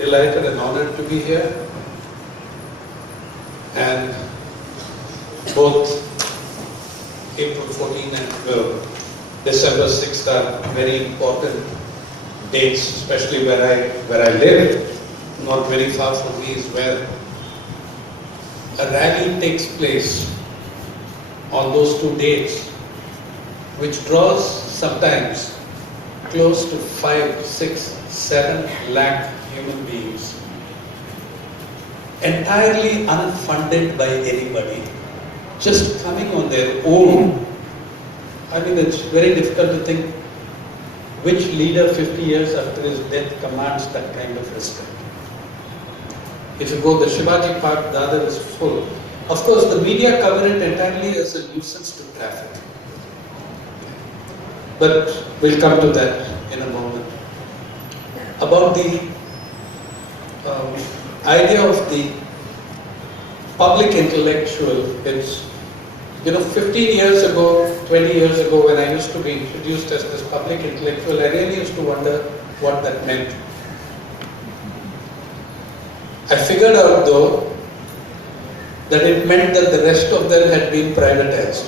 delighted and honored to be here. And both April 14 and December 6th are very important dates, especially where I live. Not very far from me is where a rally takes place on those two dates, which draws sometimes close to 5, 6, 7 lakh human beings, entirely unfunded by anybody, just coming on their own. I mean, it's very difficult to think which leader 50 years after his death commands that kind of respect. If you go to Shivaji Park, Dadar is full. Of course, the media cover it entirely as a nuisance to traffic. But we'll come to that in a moment. About the idea of the public intellectual, it's, 15 years ago, 20 years ago, when I used to be introduced as this public intellectual, I really used to wonder what that meant. I figured out, though, that it meant that the rest of them had been privatized.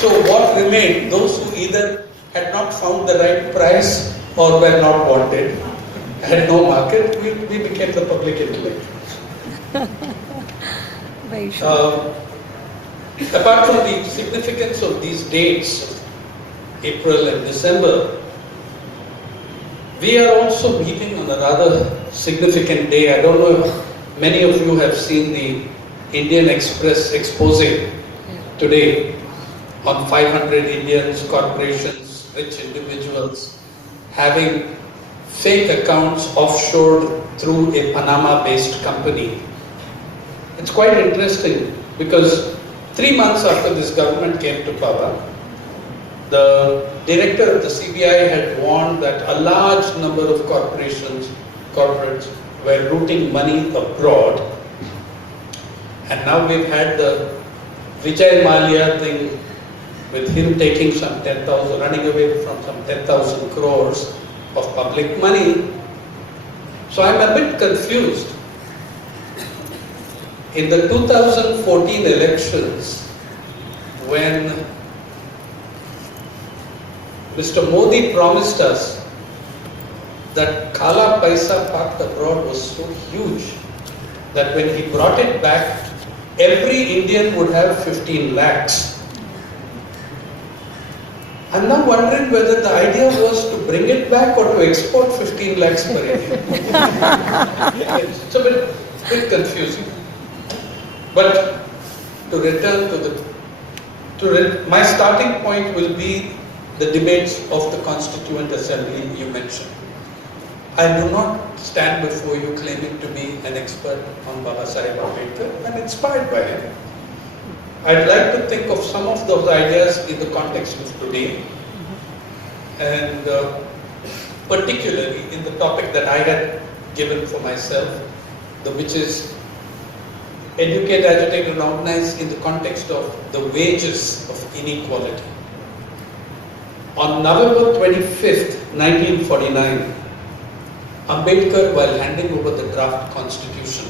So what remained? Those who either had not found the right price or were not wanted, had no market, we became the public intellectuals. Apart from the significance of these dates, April and December, we are also meeting on a rather significant day. I don't know if many of you have seen the Indian Express expose today on 500 Indians, corporations, rich individuals having fake accounts offshored through a Panama-based company. It's quite interesting because 3 months after this government came to power, the director of the CBI had warned that a large number of corporates were routing money abroad. And now we've had the Vijay Mallya thing with him taking some 10,000, running away from some 10,000 crores of public money. So I'm a bit confused. In the 2014 elections, when Mr. Modi promised us that Kala Paisa parked abroad was so huge that when he brought it back, every Indian would have 15 lakhs. I'm now wondering whether the idea was to bring it back or to export 15 lakhs per Indian. It's a bit confusing. But to return to my starting point will be the debates of the Constituent Assembly you mentioned. I do not stand before you claiming to be an expert on Babasaheb Ambedkar. I'm inspired by him. I'd like to think of some of those ideas in the context of today, and particularly in the topic that I had given for myself, which is educate, agitate and organize in the context of the wages of inequality. On November 25th, 1949, Ambedkar, while handing over the draft constitution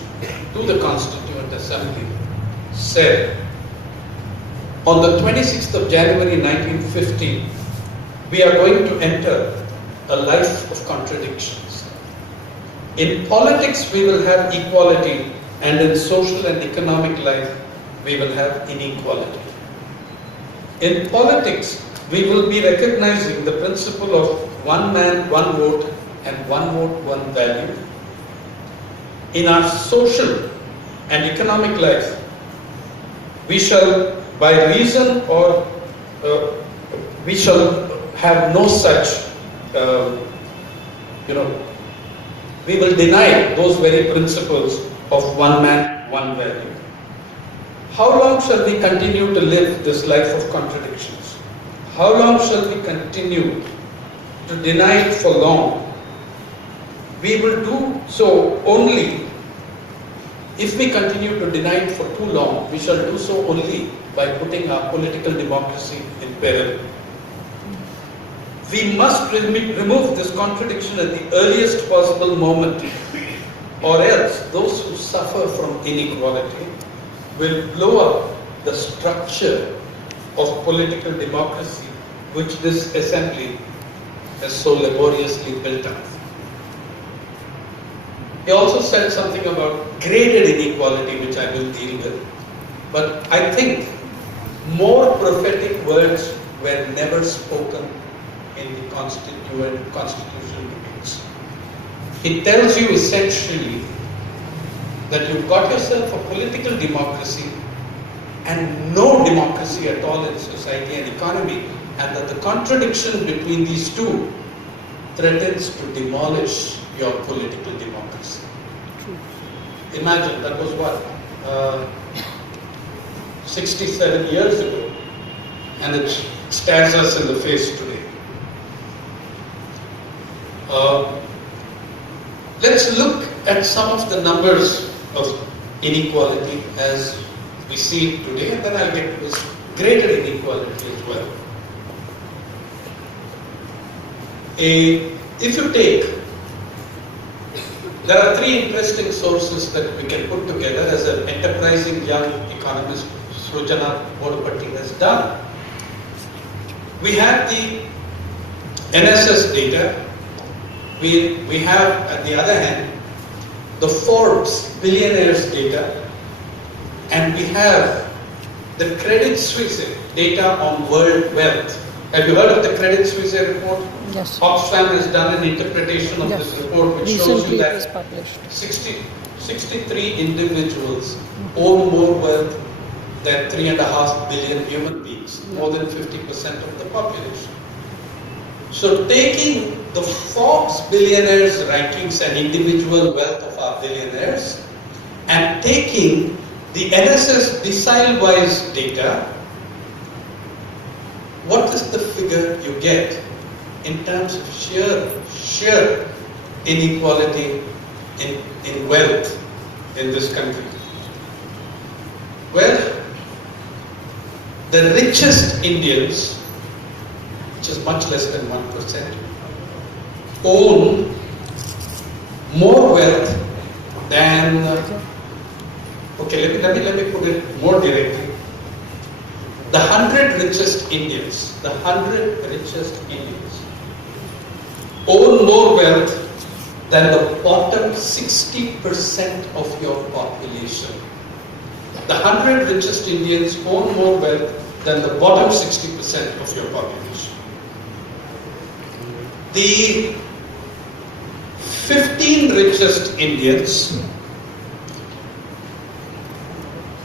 to the Constituent Assembly, said, on the 26th of January 1950, we are going to enter a life of contradictions. In politics, we will have equality, and in social and economic life, we will have inequality. In politics, we will be recognizing the principle of one man, one vote, and one vote, one value. In our social and economic life, we shall, by reason or we shall have no such, we will deny those very principles of one man, one value. How long shall we continue to live this life of contradictions? How long shall we continue to deny it for long? We will do so only if we continue to deny it for too long. We shall do so only by putting our political democracy in peril. We must remove this contradiction at the earliest possible moment, or else those who suffer from inequality will blow up the structure of political democracy which this assembly has so laboriously built up. He also said something about graded inequality, which I will deal with. But I think more prophetic words were never spoken in the constitutional debates. He tells you essentially that you've got yourself a political democracy and no democracy at all in society and economy, and that the contradiction between these two threatens to demolish your political democracy. Imagine, that was what? 67 years ago, and it stares us in the face today. Let's look at some of the numbers of inequality as we see it today, and then I'll get to this graded inequality as well. If you take, there are three interesting sources that we can put together as an enterprising young economist Srujana Bodapatti has done. We have the NSS data. We have, at the other hand, the Forbes billionaires data, and we have the Credit Suisse data on world wealth. Have you heard of the Credit Suisse report? Yes. Oxfam has done an interpretation of this report which shows you that 63 individuals own more wealth than 3.5 billion human beings, more than 50% of the population. So taking the Forbes billionaires rankings and individual wealth of our billionaires and taking the NSS decile-wise data, what is the figure you get in terms of sheer inequality in wealth in this country? Well, the richest Indians, which is much less than 1%, own more wealth than, okay, let me put it more directly. The 100 richest Indians, own more wealth than the bottom 60% of your population. The 100 richest Indians own more wealth than the bottom 60% of your population. The 15 richest Indians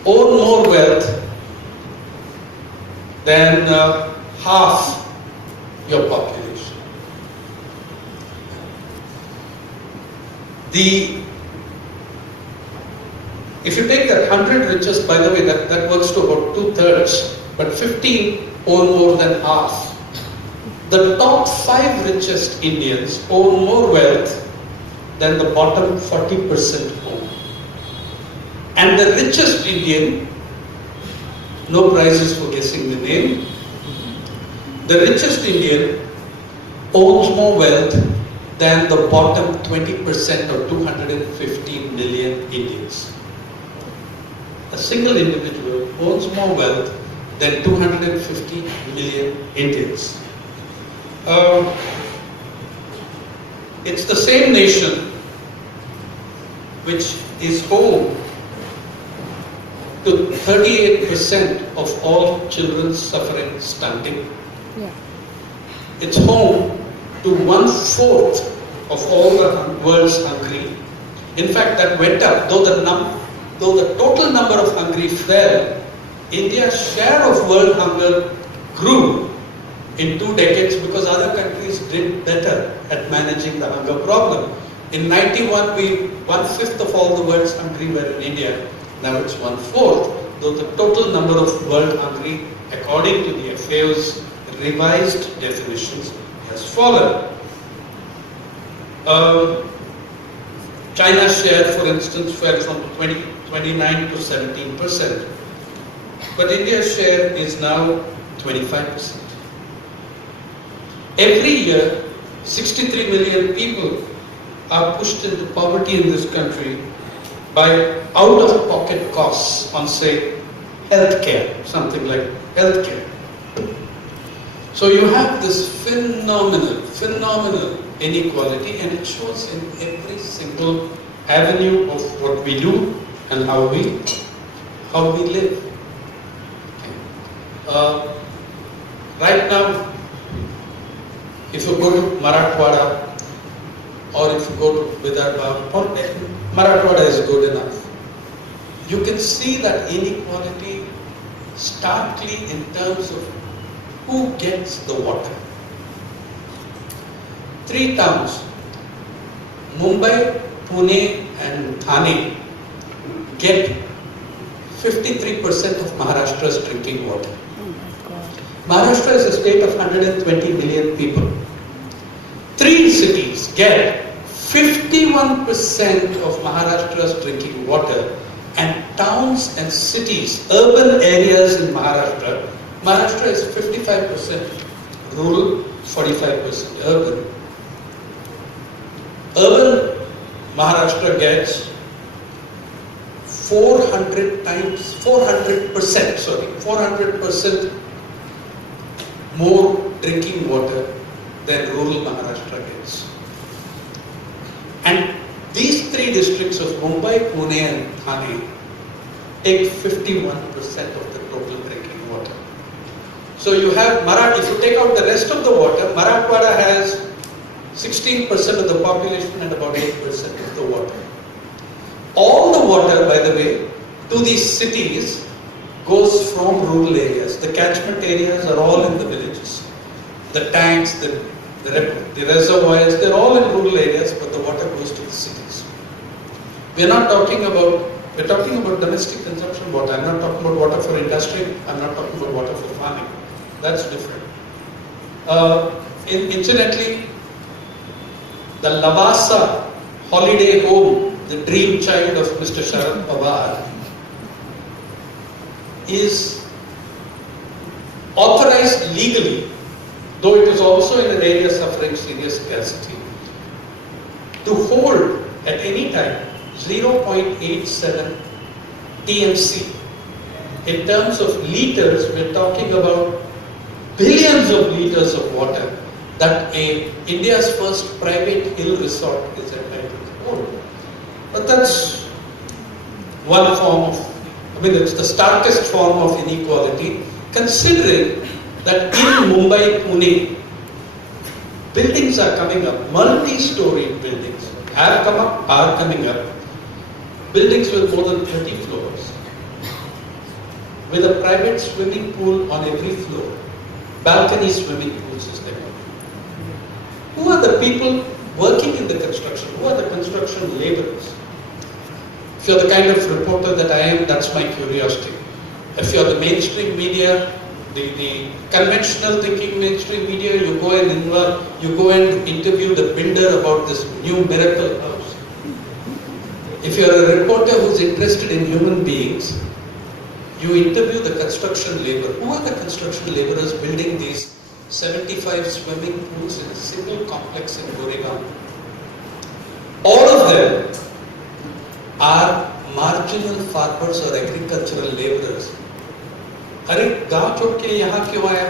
own more wealth than half your population. If you take that 100 richest, by the way, that works to about 2/3, but 15 own more than half. The top 5 richest Indians own more wealth than the bottom 40% own. And the richest Indian, no prizes for guessing the name, the richest Indian owns more wealth than the bottom 20% or 215 million Indians. A single individual owns more wealth than 250 million Indians. It's the same nation which is home to 38% of all children suffering stunting. Yeah. It's home to 1/4 of all the world's hungry. In fact, that went up, though the total number of hungry fell. India's share of world hunger grew in 2 decades because other countries did better at managing the hunger problem. In 91, 1/5 of all the world's hungry were in India. Now it's 1/4, though the total number of world hungry, according to the FAO's revised definitions, has fallen. China's share, for instance, fell from 29 to 17%. But India's share is now 25%. Every year, 63 million people are pushed into poverty in this country by out-of-pocket costs on, say, healthcare, something like healthcare. So you have this phenomenal inequality, and it shows in every single avenue of what we do and how we live. Right now, if you go to Marathwada or if you go to Vidarbha, Marathwada is good enough. You can see that inequality starkly in terms of who gets the water. 3 towns, Mumbai, Pune and Thane, get 53% of Maharashtra's drinking water. Maharashtra is a state of 120 million people. 3 cities get 51% of Maharashtra's drinking water, and towns and cities, urban areas in Maharashtra, Maharashtra is 55% rural, 45% urban. Urban Maharashtra gets 400% more drinking water than rural Maharashtra gets. And these 3 districts of Mumbai, Pune and Thane take 51% of the total drinking water. So you have if you take out the rest of the water, Marathwada has 16% of the population and about 8% of the water. All the water, by the way, to these cities goes from rural areas. The catchment areas are all in the villages. The tanks, the reservoirs, they're all in rural areas, but the water goes to the cities. We're talking about domestic consumption water. I'm not talking about water for industry. I'm not talking about water for farming. That's different. Incidentally, the Lavasa holiday home, the dream child of Mr. Sharad Pawar, is authorized legally, though it is also in an area suffering serious scarcity, to hold at any time 0.87 TMC. In terms of liters, we're talking about billions of liters of water that India's first private hill resort is entitled to hold. But that's one form of, it's the starkest form of inequality, considering that in Mumbai, Pune, buildings are coming up, multi-storied buildings have come up, are coming up, buildings with more than 30 floors, with a private swimming pool on every floor, balcony swimming pools is there. Who are the people working in the construction? Who are the construction laborers? If you're the kind of reporter that I am, that's my curiosity. If you're the mainstream media, the conventional thinking mainstream media, you go and interview the builder about this new miracle house. If you're a reporter who's interested in human beings, you interview the construction labor. Who are the construction laborers building these 75 swimming pools in a single complex in Goregaon? All of them are marginal farmers or agricultural laborers. अरे गांव छोड़ के यहाँ क्यों आया?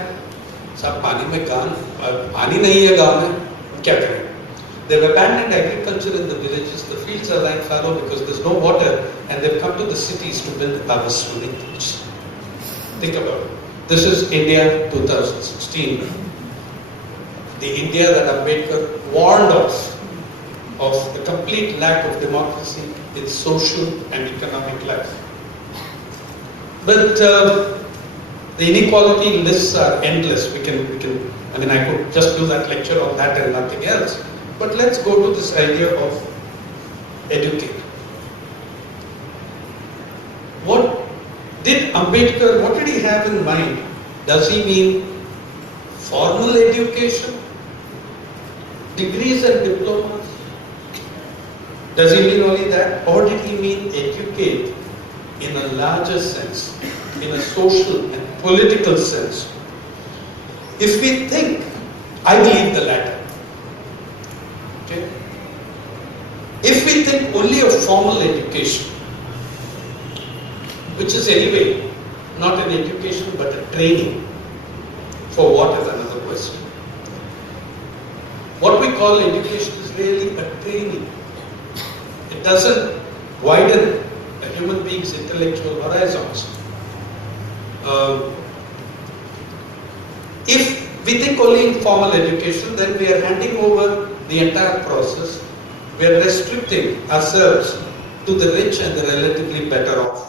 सब पानी में पानी नहीं है गांव में, क्या करें? They've abandoned agriculture in the villages. The fields are lying fallow because there's no water, and they've come to the cities to build power swimming pools. Think about it. This is India 2016. The India that Ambedkar warned of the complete lack of democracy in social and economic life. But the inequality lists are endless. I could just do that lecture on that and nothing else. But let's go to this idea of educate. What did he have in mind? Does he mean formal education? Degrees and diplomas? Does he mean only that? Or did he mean educate in a larger sense, in a social and political sense? If we think I believe the latter. Okay? If we think only of formal education, which is anyway not an education but a training, for what is another question. What we call education is really a training. It doesn't widen a human being's intellectual horizons. If we think only in formal education, then we are handing over the entire process. We are restricting ourselves to the rich and the relatively better off.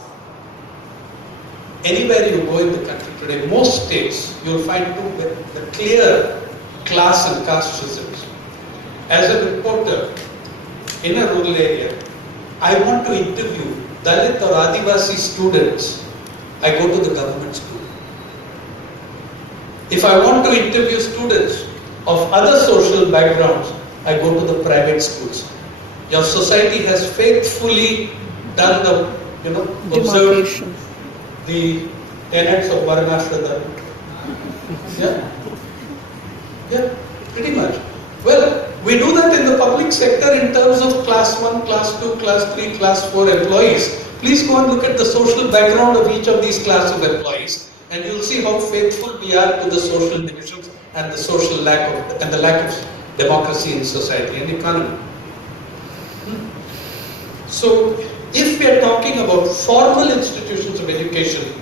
Anywhere you go in the country today, most states, you will find the clear class and caste systems. As a reporter in a rural area, I want to interview Dalit or Adivasi students, I go to the government school. If I want to interview students of other social backgrounds, I go to the private schools. Your society has faithfully done the, observed the tenets of Varnashrada. Yeah, pretty much. Well, we do that in the public sector in terms of class 1, class 2, class 3, class 4 employees. Please go and look at the social background of each of these classes of employees, and you'll see how faithful we are to the social divisions and the social lack of democracy in society and economy. So, if we are talking about formal institutions of education,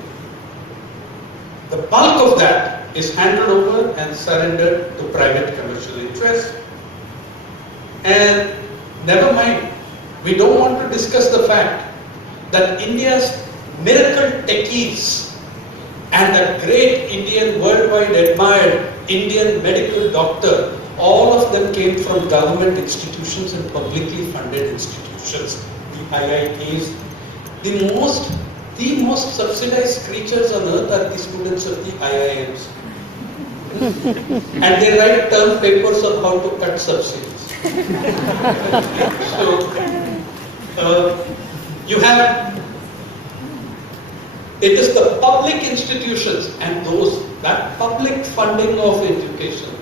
the bulk of that is handed over and surrendered to private commercial interests. And never mind, we don't want to discuss the fact that India's miracle techies and the great Indian, worldwide admired Indian medical doctor, all of them came from government institutions and publicly funded institutions. The IITs, the most subsidized creatures on earth are the students of the IIMs. And they write term papers on how to cut subsidies. So, you have, it is the public institutions and that public funding of education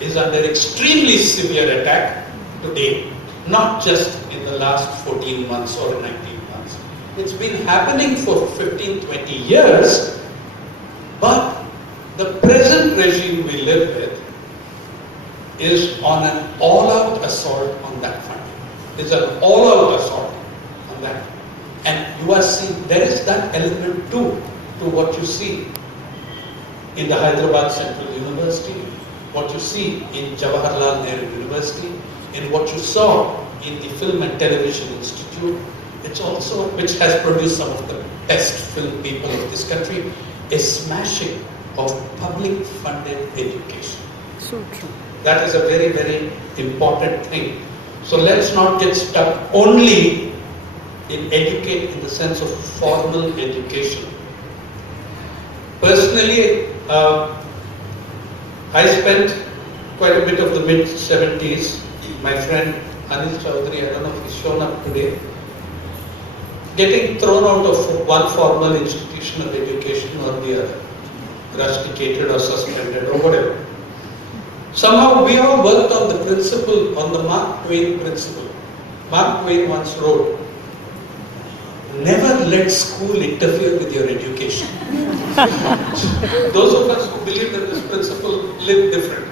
is under extremely severe attack today, not just in the last 14 months or 19 months. It's been happening for 15, 20 years, but the present regime we live with is on an all-out assault on that funding. It's an all-out assault on that. And you are seeing, there is that element too, to what you see in the Hyderabad Central University, what you see in Jawaharlal Nehru University, in what you saw in the Film and Television Institute, which has produced some of the best film people of this country, a smashing of public funded education. So true. That is a very, very important thing. So let's not get stuck only in educate in the sense of formal education. Personally, I spent quite a bit of the mid-70s. My friend Anil Chaudhary, I don't know if he's shown up today, getting thrown out of one formal institution of education or the other, rusticated or suspended or whatever. Somehow we all worked on the principle, on the Mark Twain principle. Mark Twain once wrote, "Never let school interfere with your education." Those of us who believe in this principle live different.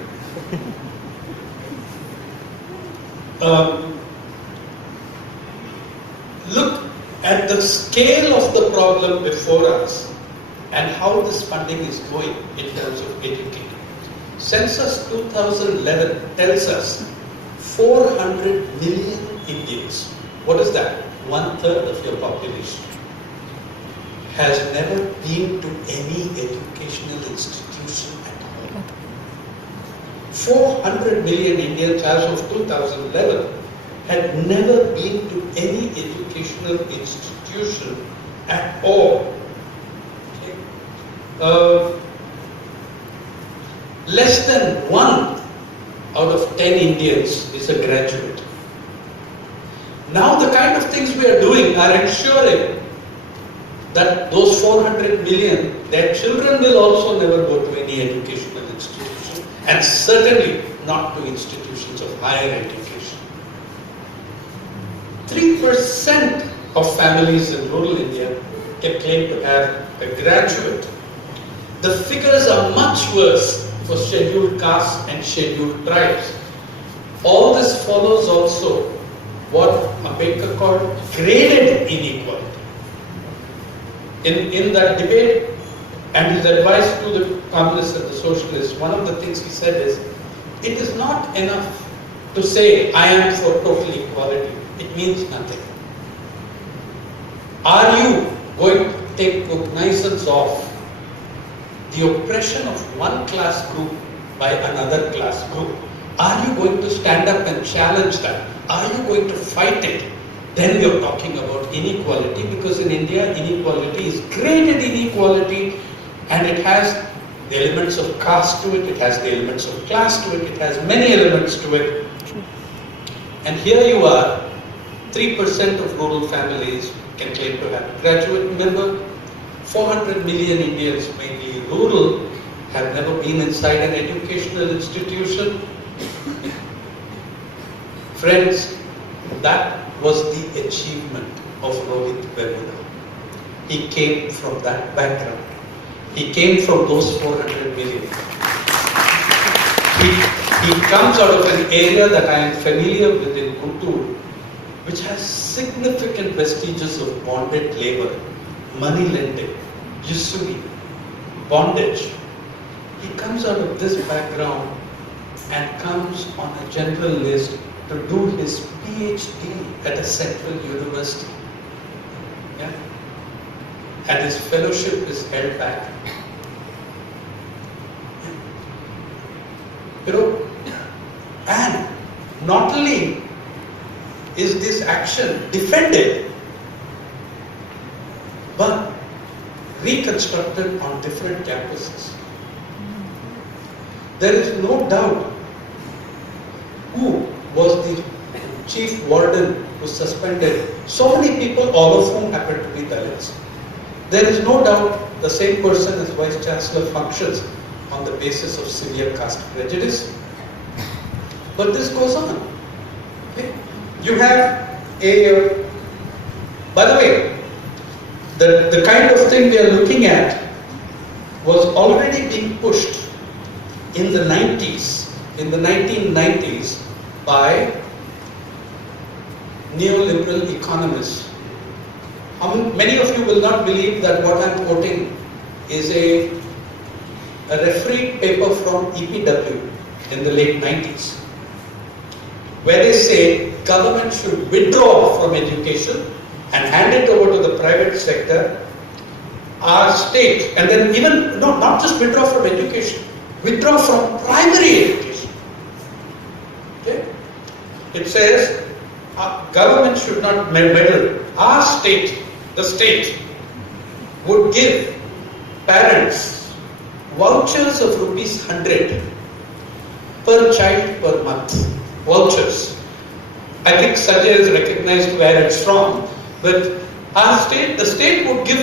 Look at the scale of the problem before us and how this funding is going in terms of education. Census 2011 tells us 400 million Indians, what is that? 1/3 of your population, has never been to any educational institution at all. 400 million Indians as of 2011 had never been to any educational institution at all. Okay. Less than 1 out of 10 Indians is a graduate. Now the kind of things we are doing are ensuring that those 400 million, their children will also never go to any educational institution and certainly not to institutions of higher education. 3% of families in rural India can claim to have a graduate. The figures are much worse for scheduled castes and scheduled tribes. All this follows also what Ambedkar called graded inequality. In that debate and his advice to the communists and the socialists, one of the things he said is, it is not enough to say, I am for total equality. It means nothing. Are you going to take cognizance of the oppression of one class group by another class group? Are you going to stand up and challenge that? Are you going to fight it? Then we are talking about inequality, because in India, inequality is graded inequality, and it has the elements of caste to it, it has the elements of class to it, it has many elements to it. And here you are, 3% of rural families can claim to have a graduate. Remember, 400 million Indians, mainly rural, have never been inside an educational institution. Friends, that was the achievement of Rohit Vemuna. He came from that background. He came from those 400 million. He comes out of an area that I am familiar with in Guntur, which has significant vestiges of bonded labor, money lending, usury, bondage. He comes out of this background and comes on a general list to do his PhD at a central university. Yeah? And his fellowship is held back. You know, and not only is this action defended, but reconstructed on different campuses. There is no doubt who was the chief warden who suspended so many people, all of whom happen to be Dalits. There is no doubt the same person as Vice Chancellor functions on the basis of severe caste prejudice. But this goes on. Okay? You have a, by the way, the kind of thing we are looking at was already being pushed in the 90s, in the 1990s, by neoliberal economists. Many of you will not believe that what I am quoting is a refereed paper from EPW in the late 90s, where they say government should withdraw from education and hand it over to the private sector. Our state, and then even, no, not just withdraw from education, withdraw from primary education. Okay? It says government should not meddle. Our state, the state, would give parents vouchers of rupees 100 per child per month. Vouchers. I think Sajay has recognized where it's from, but our state, the state would give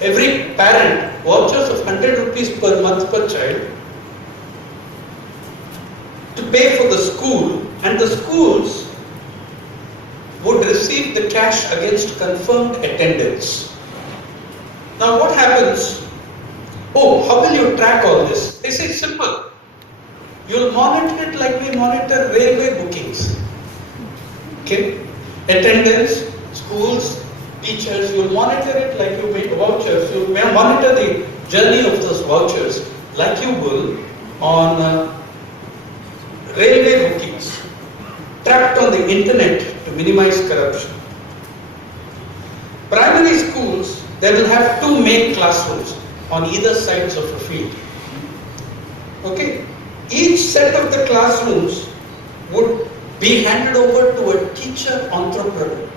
every parent vouchers of 100 rupees per month per child to pay for the school, and the schools would receive the cash against confirmed attendance. Now what happens? Oh, how will you track all this? They say it's simple. You'll monitor it like we monitor railway bookings. Okay? Attendance, schools, teachers, you'll monitor it like you make vouchers. You'll monitor the journey of those vouchers like you will on railway bookings, tracked on the internet to minimize corruption. Primary schools, they will have two main classrooms on either sides of a field. Okay? Each set of the classrooms would be handed over to a teacher entrepreneur.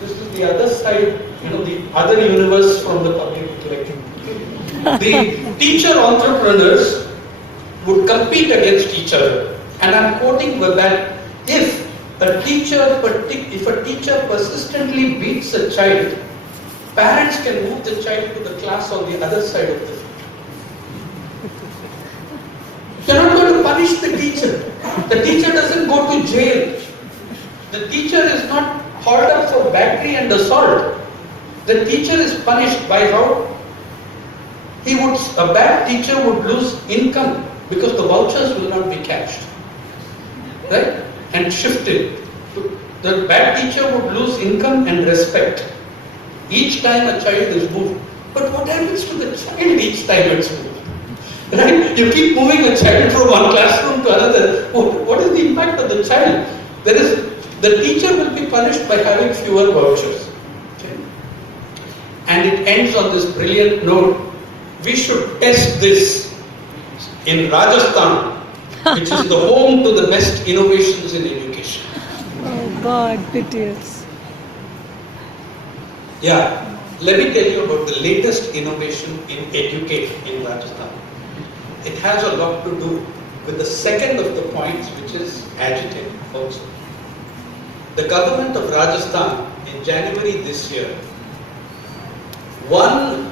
This is the other side, the other universe from the public intellectual. The teacher entrepreneurs would compete against each other. And I'm quoting that if a teacher persistently beats a child, parents can move the child to the class on the other side of the field. punish the teacher. The teacher doesn't go to jail. The teacher is not hauled up for battery and assault. The teacher is punished by how? A bad teacher would lose income because the vouchers will not be cashed, right? And shifted. The bad teacher would lose income and respect each time a child is moved. But what happens to the child each time it's moved? Right? You keep moving a child from one classroom to another. What is the impact on the child? The teacher will be punished by having fewer vouchers. Okay? And it ends on this brilliant note. We should test this in Rajasthan, which is the home to the best innovations in education. Oh God, piteous. Yeah, let me tell you about the latest innovation in education in Rajasthan. It has a lot to do with the second of the points, which is agitated also. The government of Rajasthan in January this year won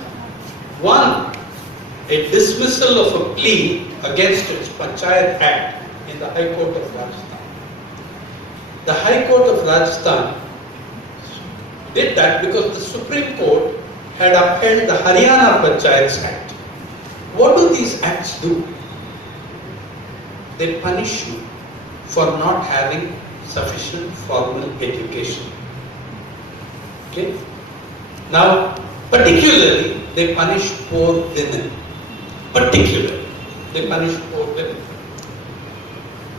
a dismissal of a plea against its Panchayat Act in the High Court of Rajasthan. The High Court of Rajasthan did that because the Supreme Court had upheld the Haryana Panchayat Act. What do these acts do? They punish you for not having sufficient formal education. Okay? Now, particularly, they punish poor women. Particularly, they punish poor women.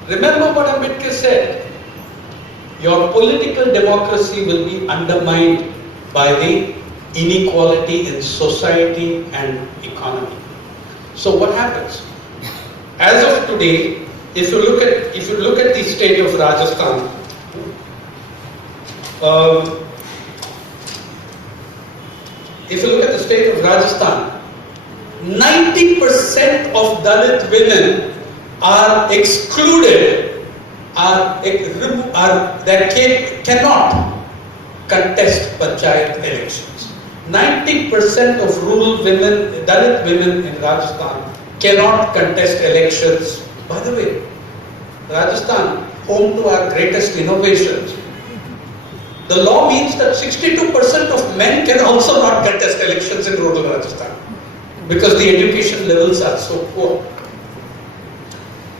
Remember what Ambedkar said? Your political democracy will be undermined by the inequality in society and economy. So what happens? As of today, if you look at the state of Rajasthan, if you look at the state of Rajasthan, 90% of Dalit women are excluded, cannot contest panchayat elections. 90% of rural women, Dalit women in Rajasthan cannot contest elections. By the way, Rajasthan, home to our greatest innovations, the law means that 62% of men can also not contest elections in rural Rajasthan because the education levels are so poor.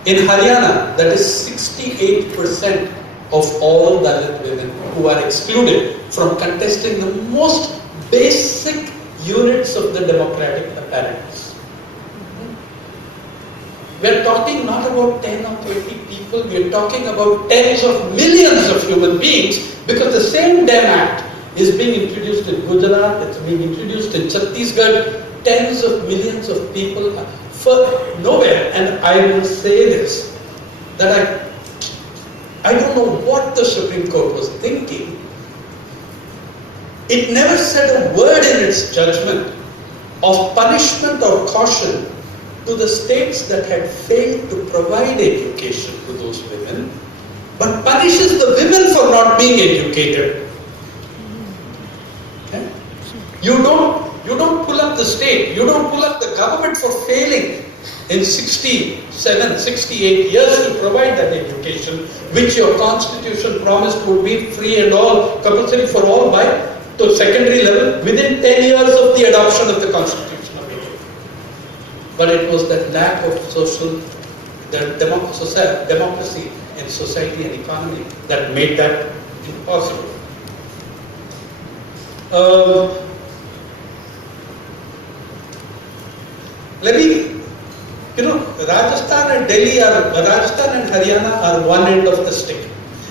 In Haryana, that is 68% of all Dalit women who are excluded from contesting the most basic units of the democratic apparatus. We are talking not about 10 or 20 people, we are talking about tens of millions of human beings, because the same damn act is being introduced in Gujarat, it's being introduced in Chhattisgarh, tens of millions of people for nowhere. And I will say this, that I don't know what the Supreme Court was thinking. It never said a word in its judgment of punishment or caution to the states that had failed to provide education to those women, but punishes the women for not being educated. Okay? You don't pull up the state, you don't pull up the government for failing in 67, 68 years to provide that education, which your constitution promised would be free and all, compulsory for all by to secondary level within 10 years of the adoption of the constitution. But it was that lack of democracy in society and economy that made that impossible. Rajasthan and Rajasthan and Haryana are one end of the stick.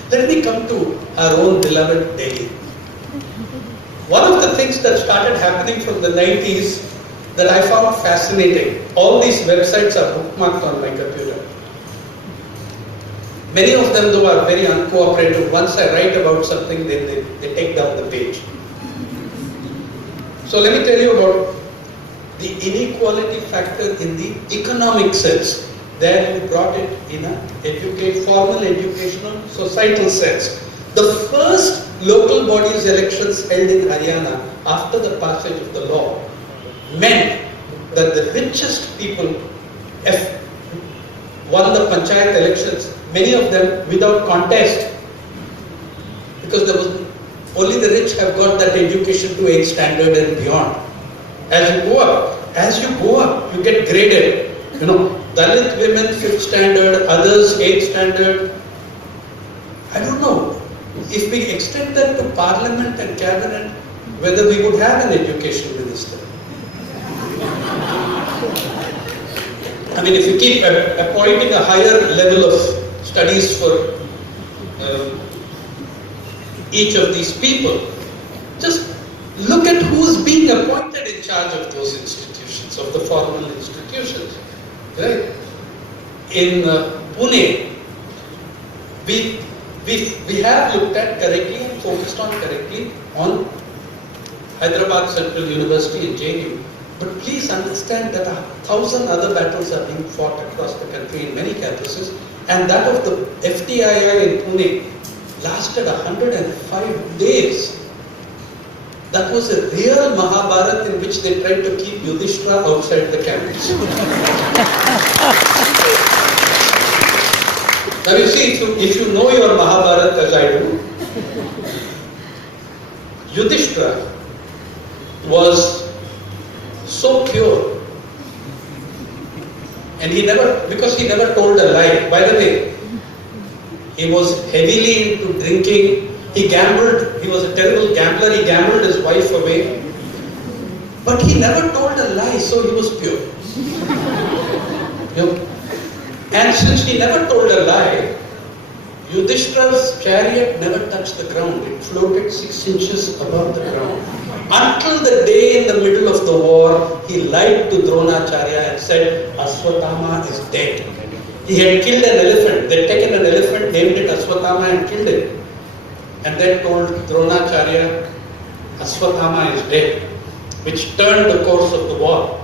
Let me come to our own beloved Delhi. One of the things that started happening from the 90s that I found fascinating, all these websites are bookmarked on my computer. Many of them, though, are very uncooperative. Once I write about something, they take down the page. So let me tell you about the inequality factor in the economic sense. There we brought it in a formal educational, societal sense. The first local bodies elections held in Haryana after the passage of the law meant that the richest people won the panchayat elections, many of them without contest, because there was only the rich have got that education to 8th standard and beyond. As you go up, you get graded. You know, Dalit women 5th standard, others 8th standard. I don't know if we extend that to parliament and cabinet, whether we would have an education minister. I mean, if you keep appointing a higher level of studies for each of these people, just look at who's being appointed in charge of those institutions, of the formal institutions. Right? In Pune, we have looked at correctly and focused on correctly on Hyderabad Central University and JNU. But please understand that 1,000 other battles are being fought across the country in many campuses, and that of the FTII in Pune lasted 105 days. That was a real Mahabharat in which they tried to keep Yudhishthira outside the campus. Now you see, if you know your Mahabharat as I do, Yudhishthira was so pure, and because he never told a lie. By the way, he was heavily into drinking. He gambled. He was a terrible gambler. He gambled his wife away. But he never told a lie, so he was pure. You know? And since he never told a lie, Yudhishthira's chariot never touched the ground. It floated 6 inches above the ground. Until the day in the middle of the war, he lied to Dronacharya and said, Aswatthama is dead. He had killed an elephant. They'd taken an elephant, named it Aswatthama and killed it. And then told Dronacharya, Aswatthama is dead, which turned the course of the war,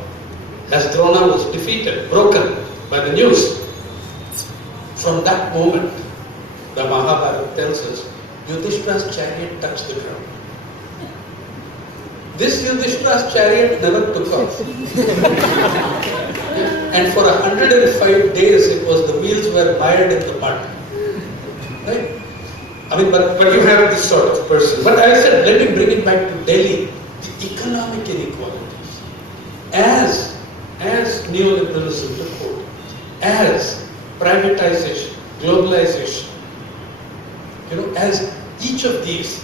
as Drona was defeated, broken by the news. From that moment, the Mahabharata tells us, Yudhishthira's chariot touched the ground. This Yudhishthira's chariot never took off. And for 105 days, the wheels were mired in the mud. Right? I mean, but you have this sort of person. But I said, let me bring it back to Delhi. The economic inequalities. As neoliberalism took hold, as privatization, globalization, as each of these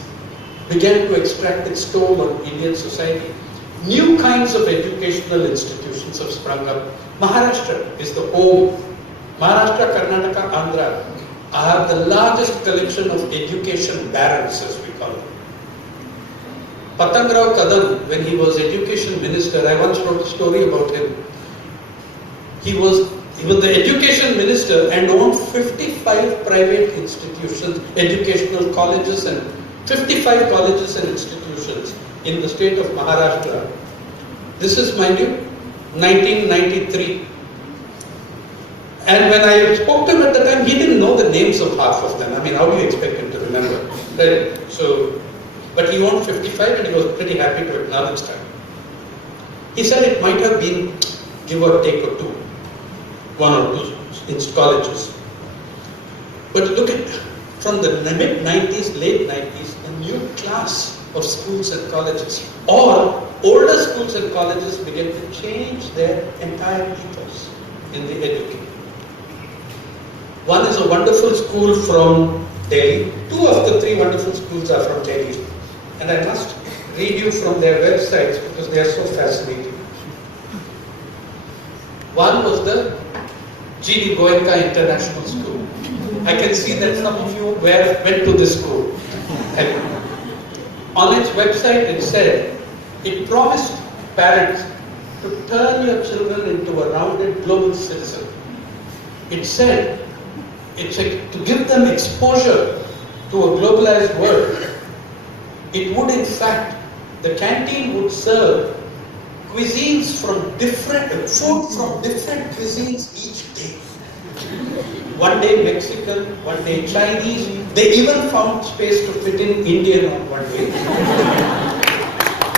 began to extract its toll on Indian society, new kinds of educational institutions have sprung up. Maharashtra is the home. Maharashtra, Karnataka, Andhra are the largest collection of education barons, as we call them. Patangrao Kadam, when he was education minister, I once wrote a story about him. He was the education minister and owned 55 private institutions, educational colleges, and 55 colleges and institutions in the state of Maharashtra. This is, mind you, 1993. And when I spoke to him at the time, he didn't know the names of half of them. I mean, how do you expect him to remember? Right? But he owned 55 and he was pretty happy to acknowledge that. He said it might have been, give or take or two, one or two colleges. But look at, from the mid-90s, late 90s, a new class of schools and colleges, or older schools and colleges began to change their entire ethos in the education. One is a wonderful school from Delhi. 2 of the 3 wonderful schools are from Delhi. And I must read you from their websites because they are so fascinating. One was the G.D. Goenka International School. I can see that some of you went to this school. And on its website it said, it promised parents to turn your children into a rounded global citizen. It said, to give them exposure to a globalized world. It would, in fact, the canteen would serve cuisines from different cuisines each day. One day Mexican, one day Chinese. They even found space to fit in Indian on one day.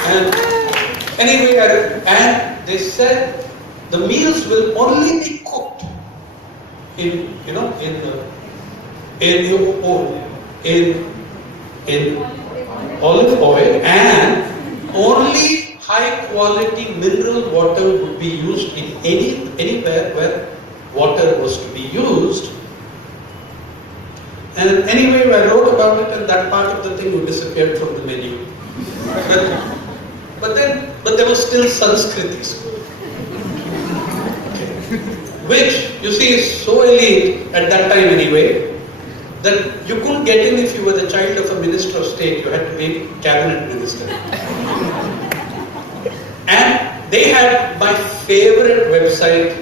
And anyway, and they said the meals will only be cooked in in olive oil, and only high quality mineral water would be used in anywhere where water was to be used. And anyway, I wrote about it, and that part of the thing disappeared from the menu. But there was still Sanskriti school, which you see is so elite at that time anyway, that you couldn't get in if you were the child of a minister of state. You had to be cabinet minister. And they had my favorite website.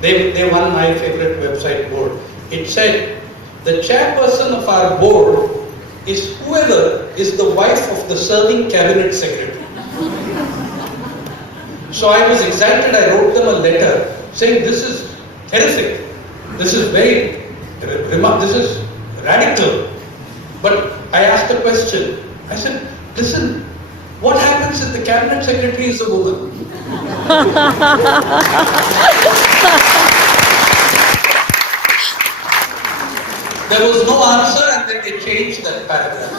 They won my favorite website board. It said, the chairperson of our board is whoever is the wife of the serving cabinet secretary. So I was excited. I wrote them a letter saying, this is terrific. This is this is radical. But I asked a question. I said, listen, what happens if the cabinet secretary is a woman? There was no answer, and then they changed that paragraph.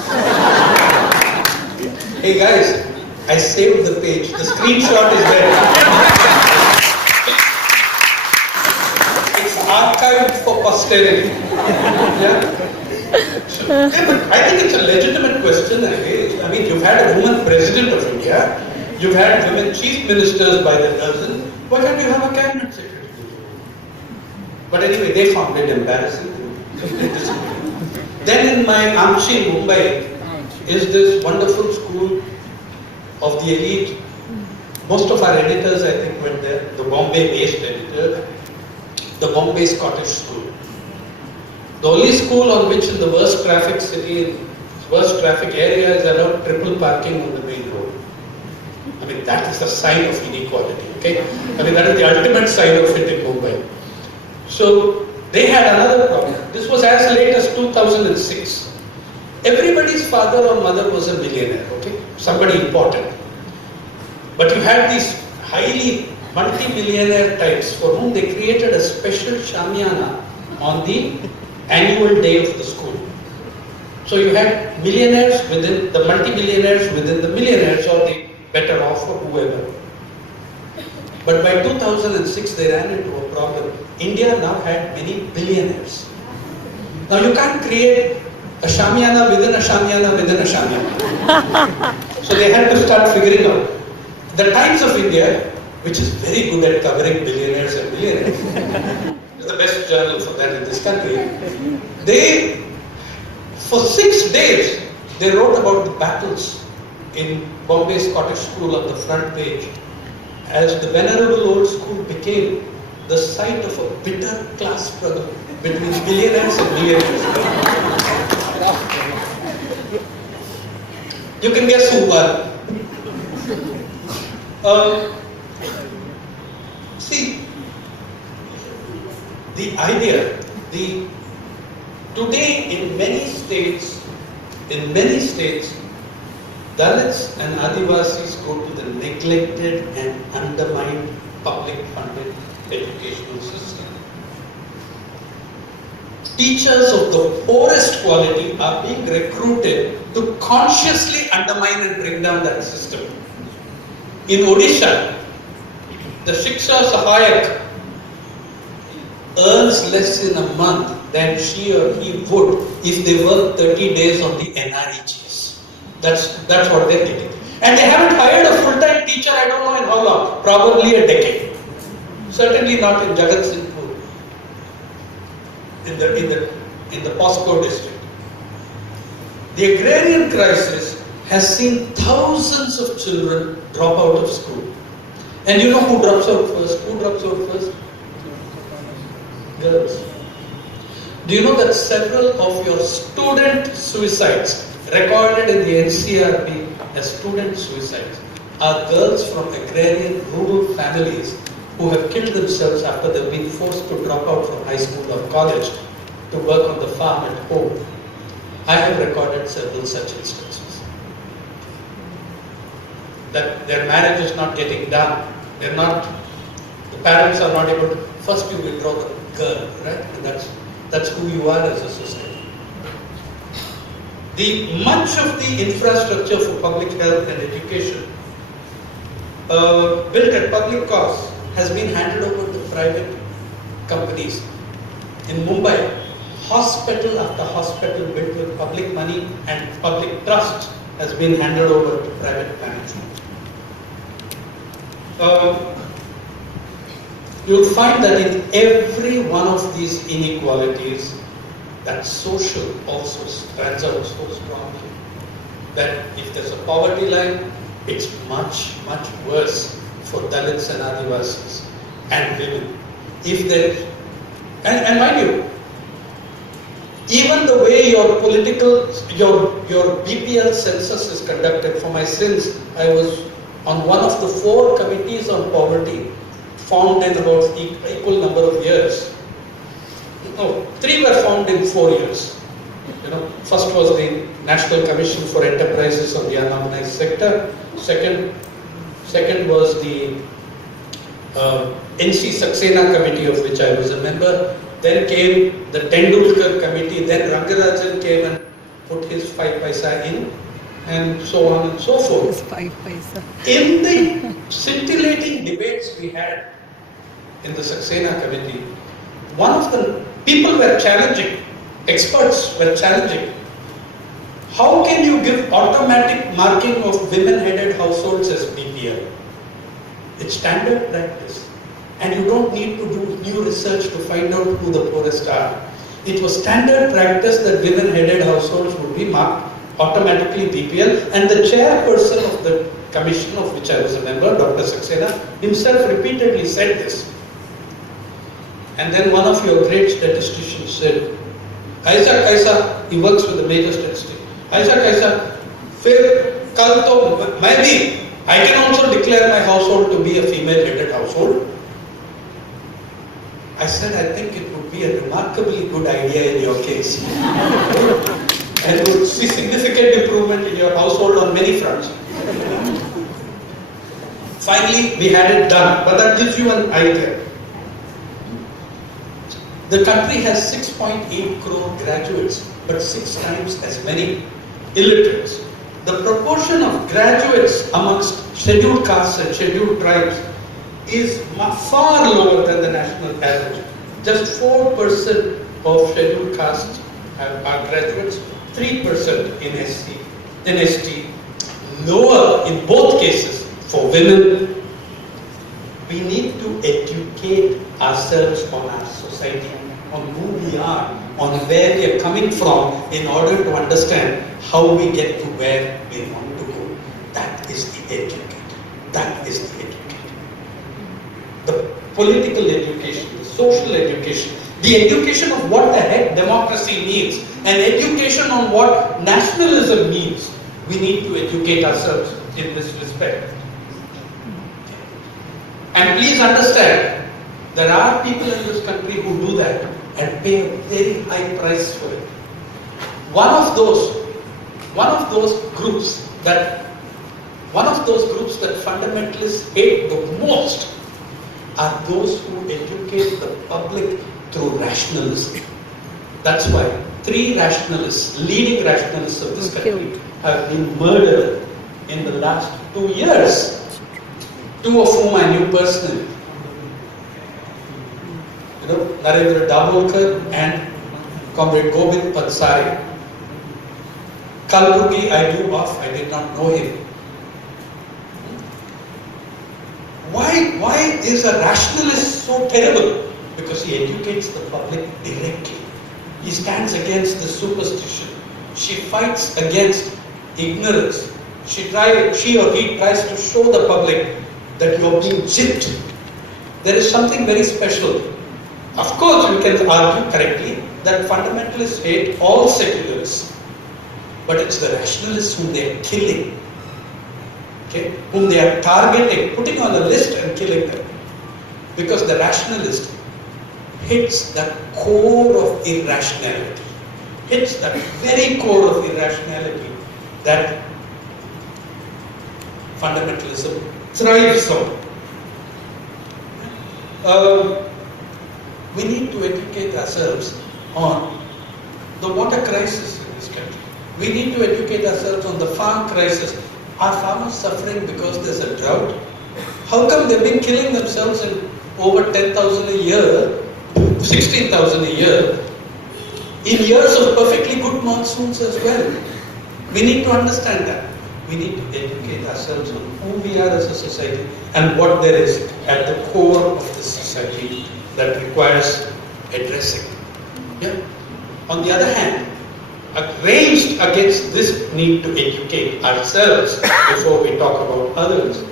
Hey guys, I saved the page. The screenshot is there. It's archived for posterity. Yeah? But I think it's a legitimate question. I mean, you've had a woman president of India. You've had women chief ministers by the dozen. Why can't you have a cabinet secretary? But anyway, they found it embarrassing. Then in my Amchi, Mumbai, is this wonderful school of the elite. Most of our editors, I think, went there. The Bombay-based editor, the Bombay Scottish School. The only school on which in the worst traffic city, worst traffic area is allowed triple parking on the main road. I mean, that is a sign of inequality, okay? I mean, that is the ultimate sign of it in Mumbai. So, they had another problem. This was as late as 2006. Everybody's father or mother was a millionaire, okay? Somebody important. But you had these highly multi-millionaire types for whom they created a special shamiana on the annual day of the school. So you had millionaires within the multi-millionaires within the millionaires, or the better off or whoever. But by 2006 they ran into a problem. India now had many billionaires. Now you can't create a shamiana within a shamiana within a shamiana. So they had to start figuring out. The Times of India, which is very good at covering billionaires and millionaires, is the best journal for that in this country. They, for 6 days, they wrote about the battles in Bombay Scottish School on the front page, as the venerable old school became the site of a bitter class struggle between billionaires and millionaires. You can guess who won. See, the idea, today in many states, Dalits and Adivasis go to the neglected and undermined public funded educational system. Teachers of the poorest quality are being recruited to consciously undermine and bring down that system. In Odisha, the Shiksha Sahayak earns less in a month than she or he would if they work 30 days on the NREGs. That's what they're getting. And they haven't hired a full-time teacher, I don't know in how long, probably a decade. Certainly not in Jagat Singhpur, in the POSCO district. The agrarian crisis has seen thousands of children drop out of school. And you know who drops out first? Who drops out first? Girls. Do you know that several of your student suicides recorded in the NCRB as student suicides are girls from agrarian rural families who have killed themselves after they've been forced to drop out from high school or college to work on the farm at home? I have recorded several such instances. That their marriage is not getting done. The parents are not able to, first you withdraw the girl, right? And that's who you are as a society. Much of the infrastructure for public health and education built at public cost has been handed over to private companies. In Mumbai, hospital after hospital built with public money and public trust has been handed over to private management. You'll find that in every one of these inequalities, that social also stands out so strongly. That if there's a poverty line, it's much, much worse for Dalits and Adivasis and women. If there, and mind you, even the way your BPL census is conducted, for my sins, I was on one of the 4 committees on poverty formed in about equal number of years. No, 3 were formed in 4 years. First was the National Commission for Enterprises of the Unorganized Sector. Second was the NC Saxena Committee, of which I was a member. Then came the Tendulkar Committee. Then Rangarajan came and put his 5 paisa in, and so on and so forth. His 5 paisa. In the scintillating debates we had in the Saxena Committee, one of the people were challenging, experts were challenging, how can you give automatic marking of women-headed households as BPL? It's standard practice. And you don't need to do new research to find out who the poorest are. It was standard practice that women-headed households would be marked automatically BPL, and the chairperson of the commission, of which I was a member, Dr. Saxena, himself repeatedly said this. And then one of your great statisticians said, Aisa, he works with a major statistic. Aisa, फिर कल तो मैं भी, I can also declare my household to be a female-headed household. I said, I think it would be a remarkably good idea in your case. And would see significant improvement in your household on many fronts. Finally, we had it done, but that gives you an idea. The country has 6.8 crore graduates, but 6 times as many illiterates. The proportion of graduates amongst scheduled castes and scheduled tribes is far lower than the national average. Just 4% of scheduled castes are graduates, 3% in SC, in ST, lower in both cases for women. We need to educate ourselves on our society, on who we are, on where we are coming from, in order to understand how we get to where we want to go. That is the educate. That is the educate. The political education, the social education, the education of what the heck democracy means, and education on what nationalism means. We need to educate ourselves in this respect. And please understand, there are people in this country who do that and pay a very high price for it. One of those groups that fundamentalists hate the most are those who educate the public through rationalism. That's why 3 rationalists, leading rationalists of this country, have been murdered in the last 2 years. 2 of whom I knew personally. Narendra Dabolkar and Comrade Govind Pansari. Kalburgi I knew of, I did not know him. Why is a rationalist so terrible? Because he educates the public directly. He stands against the superstition. She fights against ignorance. She or he tries to show the public that you are being gypped. There is something very special. Of course, you can argue correctly that fundamentalists hate all secularists, but it's the rationalists whom they are killing, whom they are targeting, putting on a list and killing them. Because the rationalist hits the core of irrationality, hits that very core of irrationality that fundamentalism thrives on. we need to educate ourselves on the water crisis in this country. We need to educate ourselves on the farm crisis. Are farmers suffering because there's a drought? How come they've been killing themselves in over 10,000 a year, 16,000 a year, in years of perfectly good monsoons as well? We need to understand that. We need to educate ourselves on who we are as a society and what there is at the core of this society that requires addressing. Yeah. On the other hand, ranged against this need to educate ourselves before we talk about others,